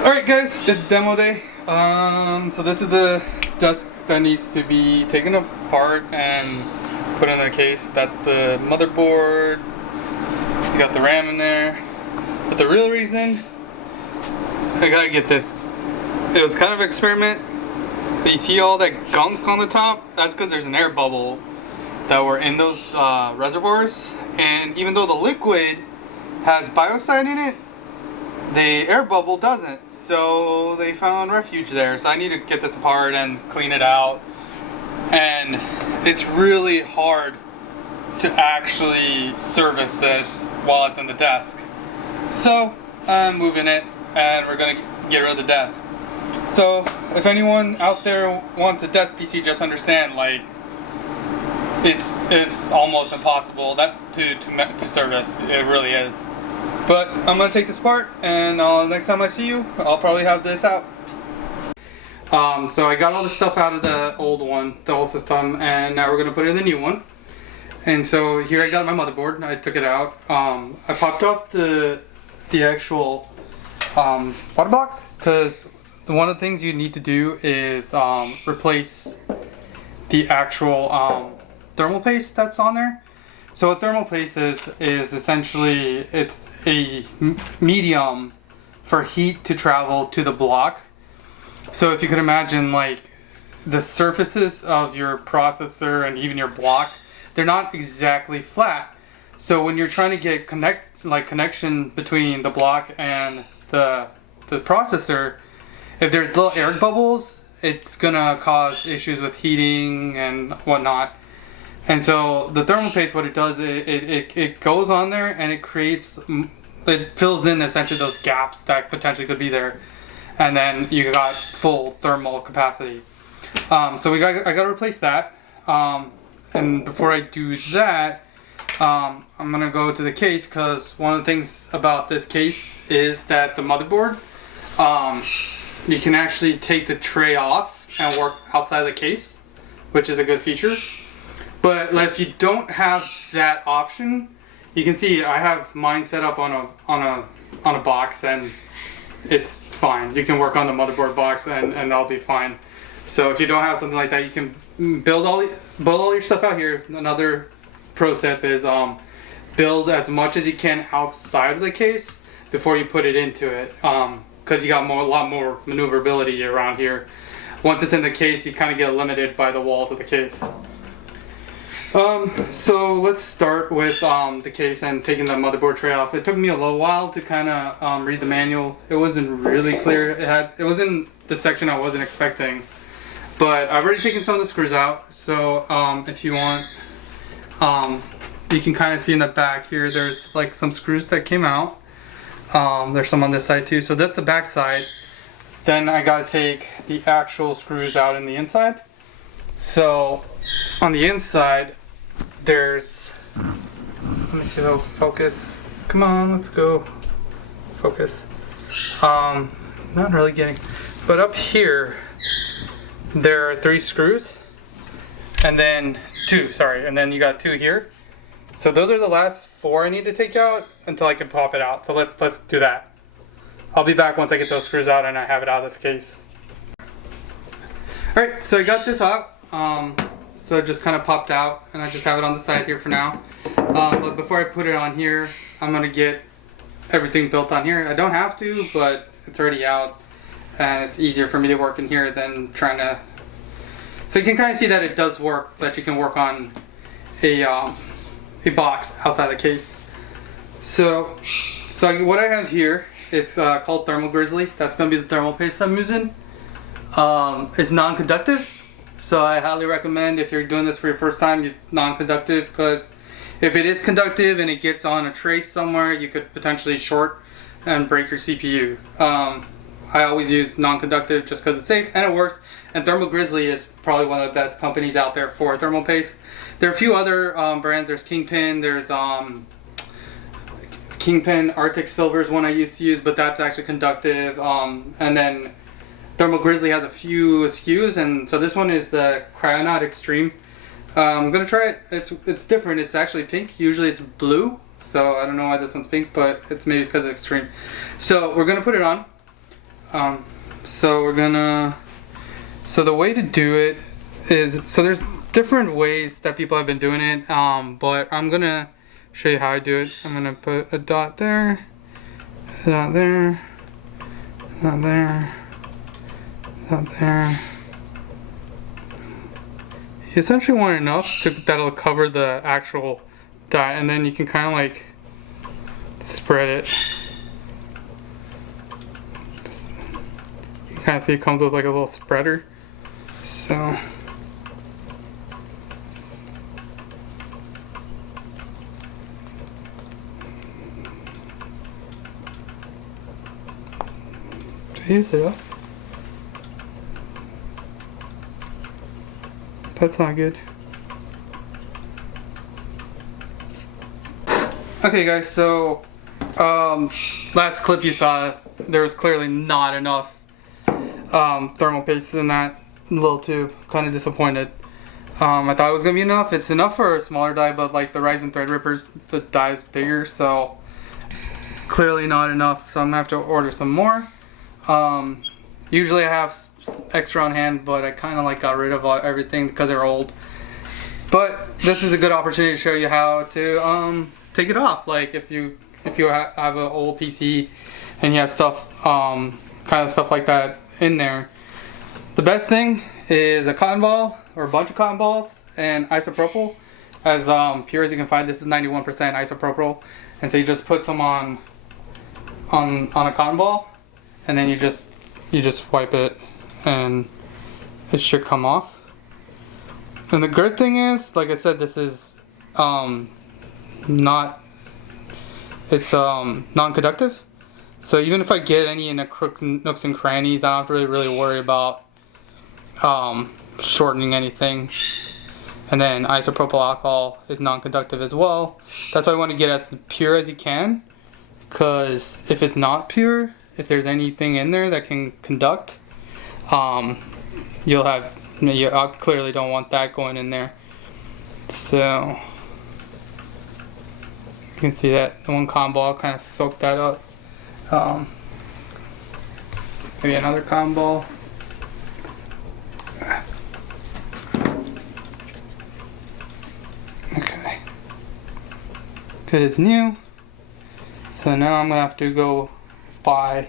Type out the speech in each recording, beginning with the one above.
Alright guys, it's demo day. So this is the desk that needs to be taken apart and put in a case. That's the motherboard. You got the RAM in there. But the real reason I gotta get this, it was kind of an experiment. But you see all that gunk on the top? That's because there's an air bubble that were in those reservoirs. And even though the liquid has biocide in it, the air bubble doesn't, so they found refuge there. So I need to get this apart and clean it out, and it's really hard to actually service this while it's in the desk. So I'm moving it and we're gonna get rid of the desk. So if anyone out there wants a desk PC, just understand, like, it's almost impossible to service. It really is. But I'm going to take this apart, and next time I see you, I'll probably have this out. So I got all the stuff out of the old one, the old system, and now we're going to put in the new one. And so here I got my motherboard. I took it out. I popped off the actual water block, because one of the things you need to do is replace the actual thermal paste that's on there. So what thermal paste is essentially, it's a medium for heat to travel to the block. So if you could imagine, like, the surfaces of your processor and even your block, they're not exactly flat. So when you're trying to get connection between the block and the processor, if there's little air bubbles, it's gonna cause issues with heating and whatnot. And so the thermal paste, what it does, it goes on there and it fills in essentially those gaps that potentially could be there, and then you got full thermal capacity. So I got to replace that. And before I do that, I'm gonna go to the case, because one of the things about this case is that the motherboard, you can actually take the tray off and work outside the case, which is a good feature. But if you don't have that option, you can see I have mine set up on a box, and it's fine. You can work on the motherboard box and that'll be fine. So if you don't have something like that, you can build all your stuff out here. Another pro tip is build as much as you can outside of the case before you put it into it, because you got a lot more maneuverability around here. Once it's in the case, you kind of get limited by the walls of the case. So let's start with the case and taking the motherboard tray off. It took me a little while to kind of read the manual. It wasn't really clear. It was in the section I wasn't expecting. But I've already taken some of the screws out. So if you want, you can kind of see in the back here, there's like some screws that came out. There's some on this side too. So that's the back side. Then I gotta take the actual screws out in the inside. So on the inside, there's, let me see if it'll focus. Come on, let's go. Focus. Not really getting, but up here, there are 3 screws, and then 2, sorry, and then you got 2 here. So those are the last 4 I need to take out until I can pop it out. So let's do that. I'll be back once I get those screws out and I have it out of this case. Alright, so I got this out. So it just kind of popped out, and I just have it on the side here for now. But before I put it on here, I'm going to get everything built on here. I don't have to, but it's already out, and it's easier for me to work in here than trying to... So you can kind of see that it does work, that you can work on a box outside the case. So what I have here, it's called Thermal Grizzly. That's going to be the thermal paste I'm using. It's non-conductive. So I highly recommend, if you're doing this for your first time, use non-conductive, because if it is conductive and it gets on a trace somewhere, you could potentially short and break your CPU. I always use non-conductive just because it's safe and it works. And Thermal Grizzly is probably one of the best companies out there for thermal paste. There are a few other brands. There's Kingpin. There's Kingpin Arctic Silver is one I used to use, but that's actually conductive. And then Thermal Grizzly has a few SKUs, and so this one is the Cryonaut Extreme. I'm gonna try it. It's different. It's actually pink. Usually it's blue, so I don't know why this one's pink, but it's maybe because it's extreme. So we're gonna put it on. So we're gonna. So the way to do it is, so there's different ways that people have been doing it. But I'm gonna show you how I do it. I'm gonna put a dot there, a dot there, a dot there, a dot there. You essentially want enough that'll cover the actual dot, and then you can kind of like spread it. You kind of see it comes with like a little spreader. So use it up. That's not good. Okay guys, so last clip you saw, there was clearly not enough thermal paste in that little tube. Kind of disappointed. I thought it was gonna be enough. It's enough for a smaller die, but like the Ryzen Threadrippers, the die is bigger, so clearly not enough. So I'm gonna have to order some more. Usually I have extra on hand, but I kind of like got rid of everything because they're old. But this is a good opportunity to show you how to take it off. Like if you have an old PC and you have stuff, kind of stuff like that in there. The best thing is a cotton ball or a bunch of cotton balls and isopropyl. As pure as you can find, this is 91% isopropyl, and so you just put some on a cotton ball, and then you just wipe it, and it should come off. And the good thing is, like I said, this is non-conductive. So even if I get any in the nooks and crannies, I don't have to really worry about shortening anything. And then isopropyl alcohol is non-conductive as well. That's why I want to get as pure as you can, because if it's not pure, if there's anything in there that can conduct, you clearly don't want that going in there. So you can see that the one cotton ball kind of soaked that up. Maybe another cotton ball. Okay, good as new. So now I'm gonna have to go buy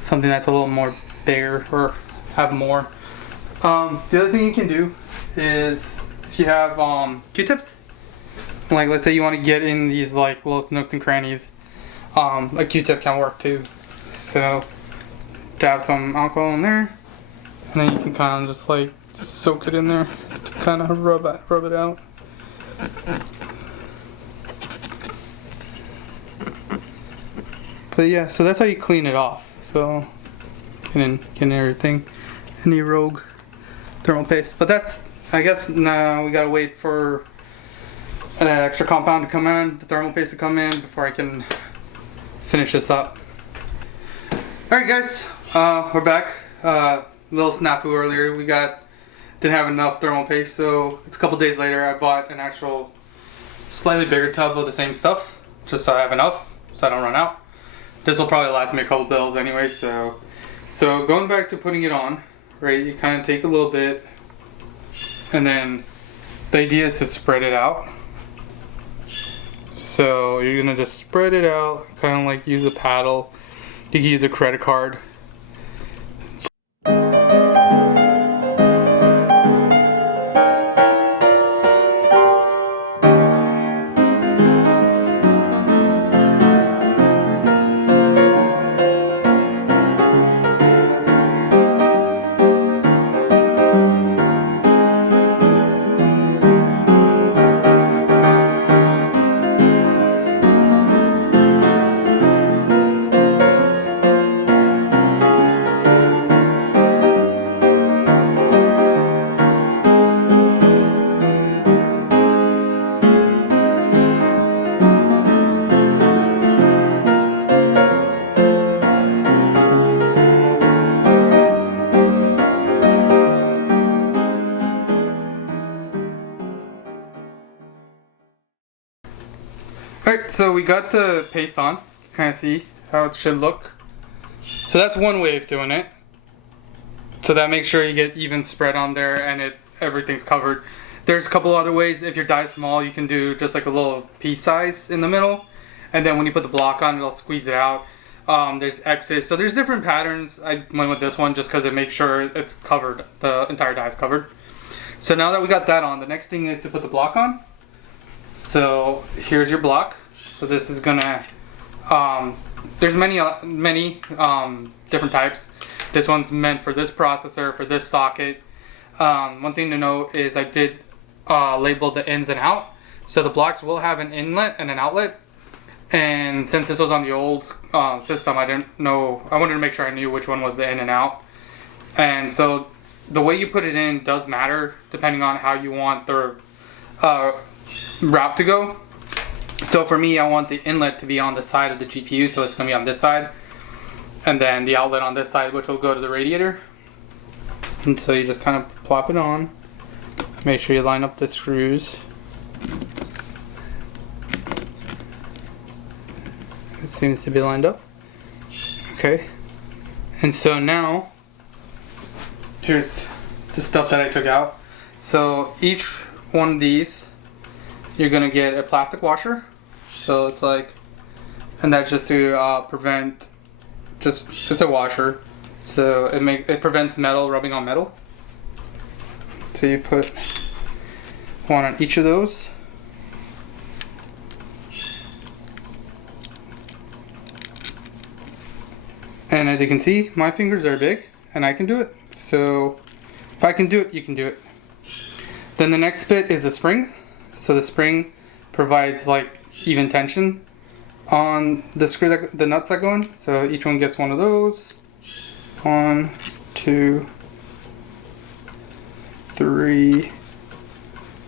something that's a little more bigger or have more. The other thing you can do is, if you have Q-tips, like let's say you want to get in these like little nooks and crannies, a Q-tip can work too. So dab some alcohol in there, and then you can kind of just like soak it in there, kind of rub it out. But yeah, so that's how you clean it off. So getting everything, any rogue thermal paste. But that's, I guess now we gotta wait for an extra compound to come in, the thermal paste to come in, before I can finish this up. Alright guys, we're back. Little snafu earlier. Didn't have enough thermal paste, so it's a couple days later. I bought an actual slightly bigger tub of the same stuff, just so I have enough, so I don't run out. This will probably last me a couple bills anyway, so going back to putting it on, right, you kind of take a little bit, and then the idea is to spread it out. So you're gonna just spread it out, kind of like use a paddle. You can use a credit card. Alright, so we got the paste on. Kind of see how it should look. So So that's one way of doing it. So that makes sure you get even spread on there and everything's covered. There's a couple other ways. If your die is small, you can do just like a little piece size in the middle, and then when you put the block on, it'll squeeze it out. There's X's. So there's different patterns. I went with this one just because it makes sure it's covered. The entire die is covered. So now that we got that on, the next thing is to put the block on. So here's your block. So this is gonna, there's many different types. This one's meant for this processor, for this socket. One thing to note is I did label the ins and out. So the blocks will have an inlet and an outlet. And since this was on the old system, I didn't know, I wanted to make sure I knew which one was the in and out. And so the way you put it in does matter depending on how you want the route to go. So for me, I want the inlet to be on the side of the GPU, so it's going to be on this side. And then the outlet on this side, which will go to the radiator. And so you just kind of plop it on. Make sure you line up the screws. It seems to be lined up. Okay. And so now, here's the stuff that I took out. So each one of these, you're gonna get a plastic washer. So it's like, and that's just to prevent, it's a washer. So it prevents metal rubbing on metal. So you put one on each of those. And as you can see, my fingers are big and I can do it. So if I can do it, you can do it. Then the next bit is the spring. So the spring provides like even tension on the screw, the nuts that go in. So each one gets one of those. 1, 2, 3,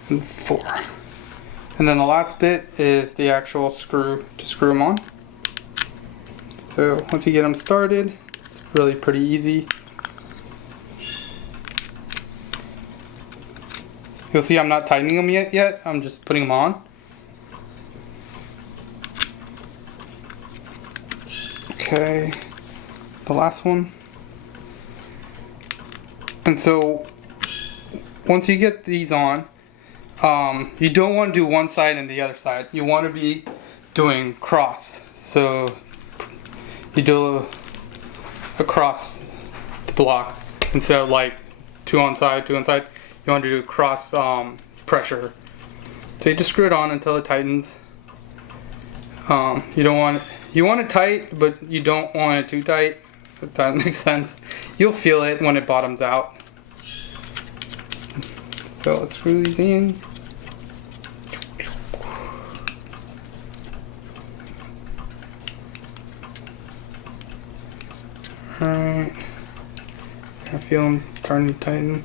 and 4. And then the last bit is the actual screw to screw them on. So once you get them started, it's really pretty easy. You'll see I'm not tightening them yet. I'm just putting them on. Okay, the last one. And so once you get these on, you don't want to do one side and the other side. You want to be doing cross. So you do across the block instead of like two on side, two on side. You want to do cross pressure. So you just screw it on until it tightens. You want it tight, but you don't want it too tight, if that makes sense. You'll feel it when it bottoms out. So let's screw these in. Alright. I feel them turning tighten.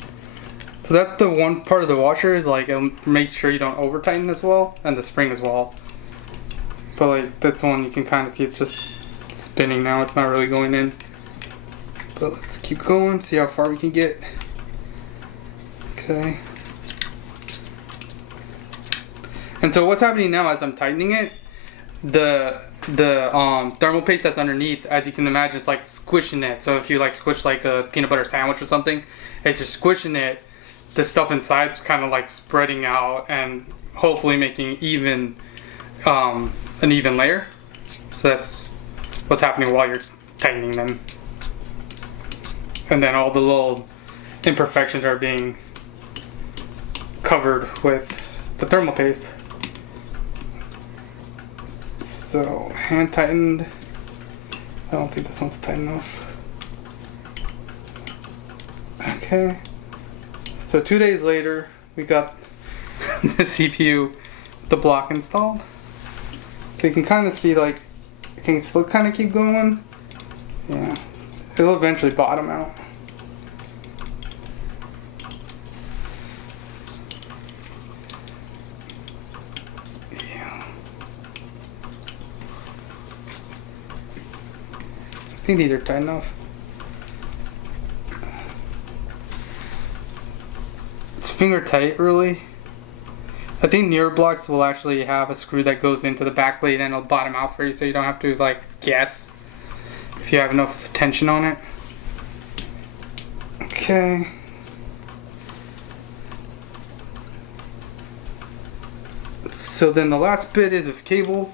So that's the one part of the washer is like it'll make sure you don't over tighten as well, and the spring as well. But like this one you can kind of see it's just spinning now, it's not really going in. But let's keep going, see how far we can get. Okay. And so what's happening now as I'm tightening it, the thermal paste that's underneath, as you can imagine, it's like squishing it. So if you like squish like a peanut butter sandwich or something, it's just squishing it. The stuff inside's kind of like spreading out and hopefully making even an even layer. So that's what's happening while you're tightening them. And then all the little imperfections are being covered with the thermal paste. So hand tightened. I don't think this one's tight enough. Okay. So 2 days later, we got the CPU, the block installed. So you can kind of see like, it can still kind of keep going. Yeah, it'll eventually bottom out. Yeah. I think these are tight enough. It's finger tight, really. I think newer blocks will actually have a screw that goes into the back plate and it'll bottom out for you, so you don't have to like guess if if you have enough tension on it. Okay. So then the last bit is this cable,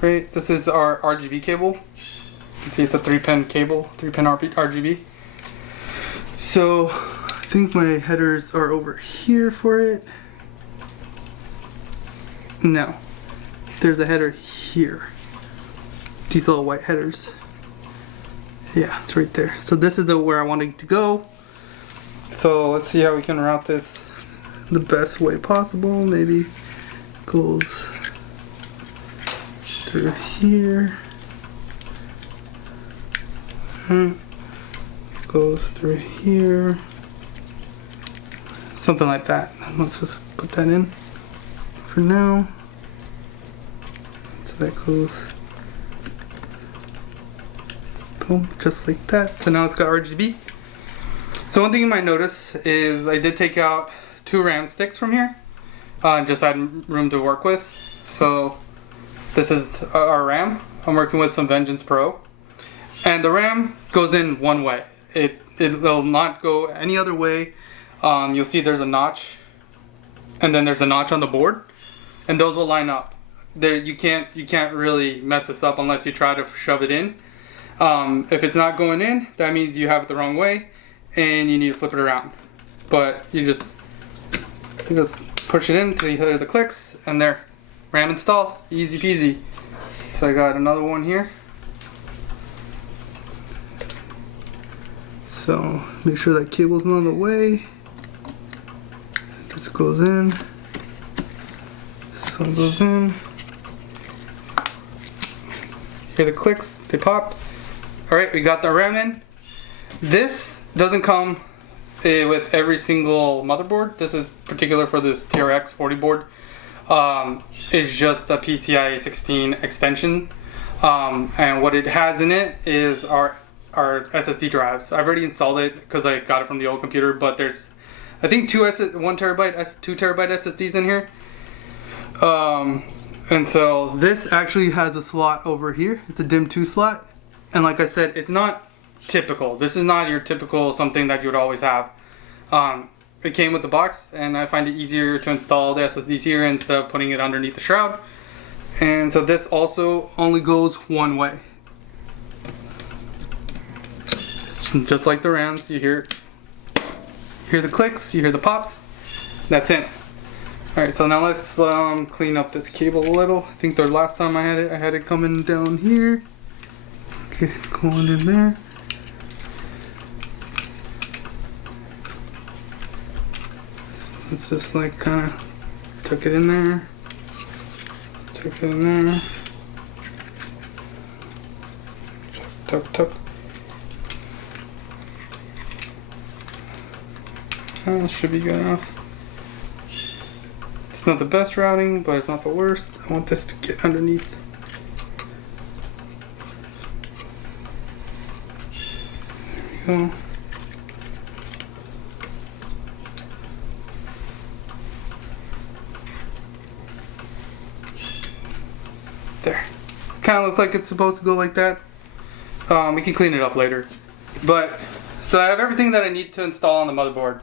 right? This is our RGB cable. You can see it's a 3-pin cable, 3-pin RGB. So I think my headers are over here for it. No, there's a header here. These little white headers. Yeah, it's right there. So this is where I wanted to go. So let's see how we can route this the best way possible. Maybe goes through here. Goes through here. Something like that. Let's just put that in for now. So that goes boom, just like that. So now it's got RGB. So one thing you might notice is I did take out 2 RAM sticks from here. Just had room to work with. So this is our RAM. I'm working with some Vengeance Pro. And the RAM goes in one way. It will not go any other way. You'll see there's a notch. And then there's a notch on the board. And those will line up. You can't really mess this up unless you try to shove it in. If it's not going in, that means you have it the wrong way and you need to flip it around. But you just push it in until you hear the clicks, and there, RAM installed, easy peasy. So I got another one here. So make sure that cable's not in the way. This goes in. This one goes in. Hear the clicks, they popped. Alright, we got the RAM in. This doesn't come with every single motherboard. This is particular for this TRX 40 board. It's just a PCIe 16 extension. And what it has in it is our SSD drives. I've already installed it because I got it from the old computer, but there's I think 2 terabyte SSDs in here. And so this actually has a slot over here. It's a DIMM 2 slot. And like I said, it's not typical. This is not your typical something that you would always have. It came with the box, and I find it easier to install the SSDs here instead of putting it underneath the shroud. And so this also only goes one way. Just like the RAMs, you hear the clicks, you hear the pops. That's it. Alright, so now let's clean up this cable a little. I think the last time I had it coming down here. Okay, going in there. So it's just like kind of tuck it in there. Tuck it in there. Tuck, tuck. That should be good enough. It's not the best routing, but it's not the worst. I want this to get underneath. There we go. There. Kind of looks like it's supposed to go like that. We can clean it up later. But, so I have everything that I need to install on the motherboard.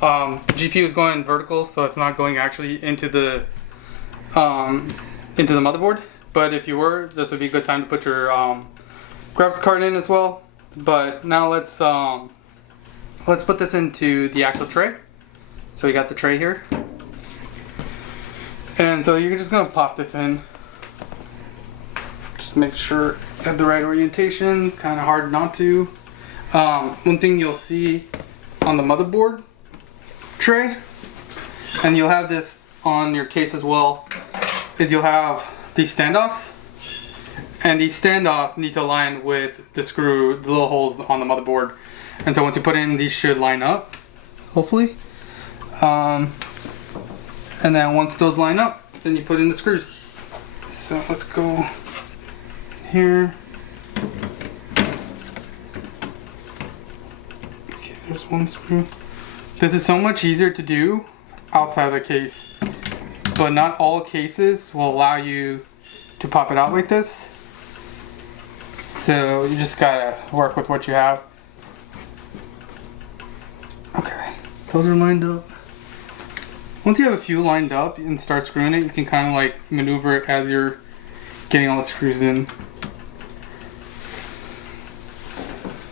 GPU is going vertical, so it's not going actually into the motherboard. But if you were, this would be a good time to put your graphics card in as well. But now let's put this into the actual tray. So we got the tray here, and so you're just gonna pop this in. Just make sure you have the right orientation. Kind of hard not to. One thing you'll see on the motherboard tray, and you'll have this on your case as well, is you'll have these standoffs, and these standoffs need to align with the little holes on the motherboard. And so once you put it in, these should line up, hopefully. And then once those line up, then you put in the screws. So let's go here. Okay, there's one screw. This is so much easier to do outside the case, but not all cases will allow you to pop it out like this. So you just gotta work with what you have. Okay, those are lined up. Once you have a few lined up and start screwing it, you can kind of like maneuver it as you're getting all the screws in.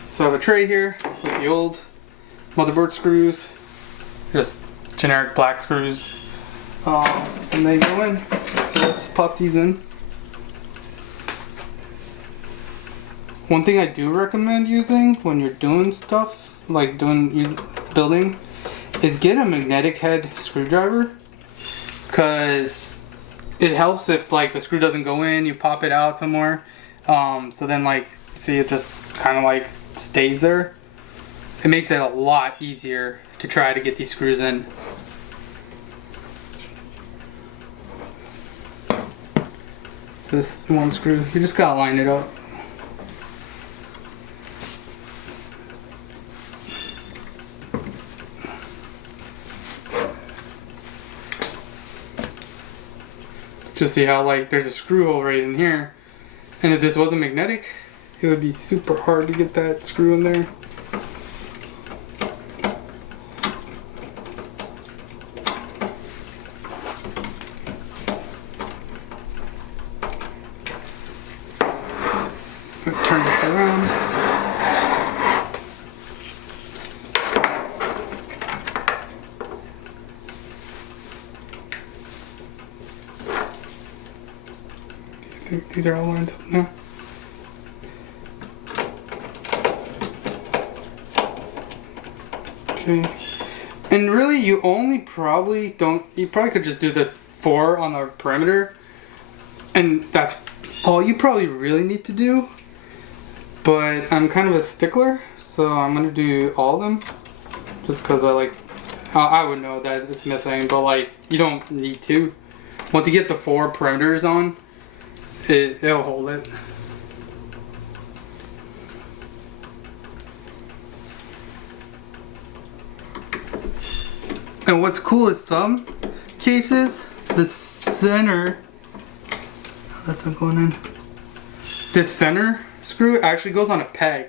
So I have a tray here with the old motherboard screws, just generic black screws, and they go in. So let's pop these in. One thing I do recommend using when you're doing stuff, like building, is get a magnetic head screwdriver, because it helps if like the screw doesn't go in, you pop it out somewhere. So then like, see, it just kind of like stays there. It makes it a lot easier to try to get these screws in. So this one screw, you just gotta line it up. Just see how like there's a screw hole right in here, and if this wasn't magnetic, it would be super hard to get that screw in there. Turn this around. I think these are all lined up now. Okay. And really, you probably could just do the 4 on the perimeter, and that's all you probably really need to do. But I'm kind of a stickler, so I'm gonna do all of them, just because I would know that it's missing, but like, you don't need to. Once you get the 4 perimeters on, it'll hold it. And what's cool is some cases, the center, that's not going in. This center screw actually goes on a peg.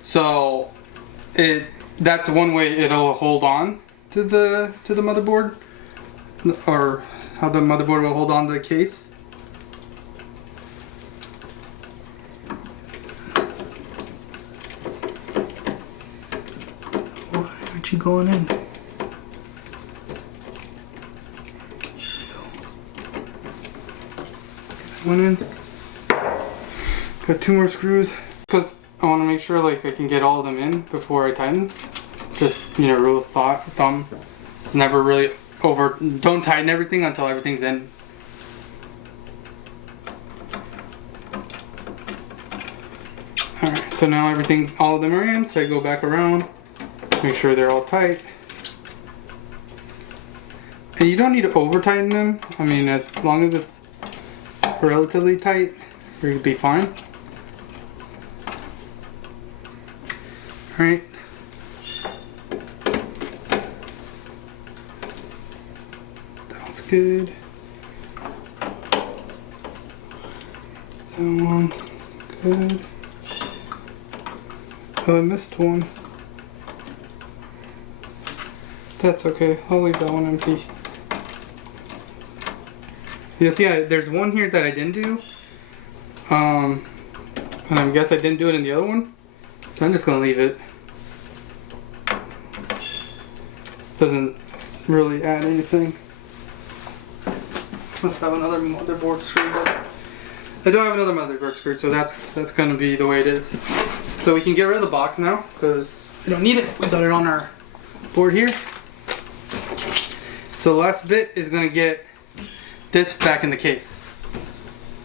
So that's one way it'll hold on to the motherboard, or how the motherboard will hold on to the case. Why aren't you going in? One in. Got 2 more screws, because I want to make sure like I can get all of them in before I tighten. Just, rule of thumb. It's never really don't tighten everything until everything's in. Alright, so now all of them are in, so I go back around, make sure they're all tight. And you don't need to over tighten them. I mean, as long as it's relatively tight, you'll be fine. Alright. That one's good. That one, good. Oh, I missed one. That's okay, I'll leave that one empty. You'll see there's one here that I didn't do. And I guess I didn't do it in the other one. So I'm just gonna leave it. Doesn't really add anything. Must have another motherboard screw, but I don't have another motherboard screw, so that's gonna be the way it is. So we can get rid of the box now, because we don't need it. We got it on our board here. So the last bit is gonna get this back in the case.